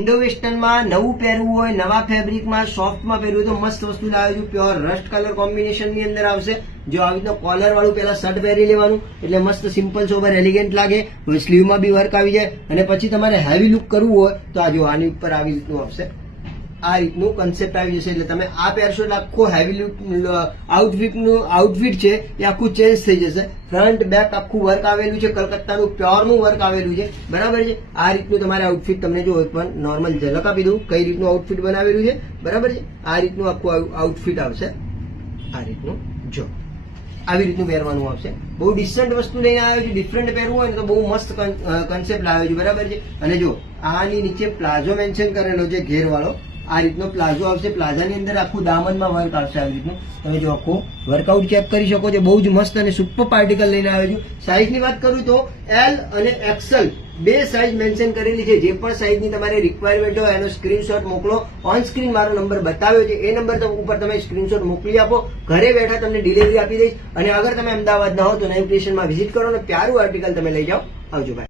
Indo વેસ્ટર્નમાં નવું પહેરવું હોય, નવા ફેબ્રિકમાં સોફ્ટમાં પહેરવું હોય તો મસ્ત વસ્તુ લાવ્યો છું. પ્યોર રસ્ટ કલર કોમ્બિનેશન ની અંદર આવશે. જો આવી રીતના કોલર વાળું પેલા શર્ટ પહેરી લેવાનું એટલે મસ્ત સિમ્પલ સોબર એલિગન્ટ લાગે. સ્લીવમાં બી વર્ક આવી જાય અને પછી તમારે હેવી લુક કરવું હોય તો આ જો આની ઉપર આવી રીતનું આવશે. આ રીતનું કન્સેપ્ટ આવી જશે એટલે તમે આ પહેરશો એટલે આખું હેવી લુક આઉટફિટ છે એ આખું ચેન્જ થઈ જશે. ફ્રન્ટ બેક આખું વર્ક આવેલું છે, કલકત્તાનું પ્યોરનું વર્ક આવેલું છે. બરાબર છે. આ રીતનું તમારે આઉટફિટ તમને જો એક પણ નોર્મલ ઝલક આપી દઉં કઈ રીતનું આઉટફિટ બનાવેલું છે. બરાબર છે. આ રીતનું આખું આઉટફિટ આવશે. આ રીતનું જો આવી રીતનું પહેરવાનું આવશે. બહુ ડિસન્ટ વસ્તુ લઈને આવ્યો છે. ડિફરન્ટ પહેરવું હોય ને તો બહુ મસ્ત કન્સેપ્ટ લાવ્યો છે. બરાબર છે. અને જો આની નીચે પ્લાઝો મેન્શન કરેલો છે ઘેર વાળો. આ રીતનો પ્લાઝો આવશે. પ્લાઝાની અંદર આખું દામનમાં વર્ક આવશે. આવી રીતનું તમે જો આખું વર્કઆઉટ ચેક કરી શકો છો. બહુ જ મસ્ત અને સુપર પાર્ટિકલ લઈને આવ્યો છું. સાઇઝની વાત કરું તો એલ અને એક્સેલ બે સાઇઝ મેન્શન કરેલી છે. જે પણ સાઇઝની તમારે રિક્વાયરમેન્ટ હોય એનો સ્ક્રીનશોટ મોકલો. ઓન સ્ક્રીન મારો નંબર બતાવ્યો છે એ નંબર ઉપર તમે સ્ક્રીનશોટ મોકલી આપો. ઘરે બેઠા તમને ડિલિવરી આપી દઈશ. અને અગર તમે અમદાવાદ ના હો તો ન્યુ ક્રિએશનમાં વિઝિટ કરો અને પ્યારું આર્ટિકલ તમે લઈ જાઓ. આવજો ભાઈ.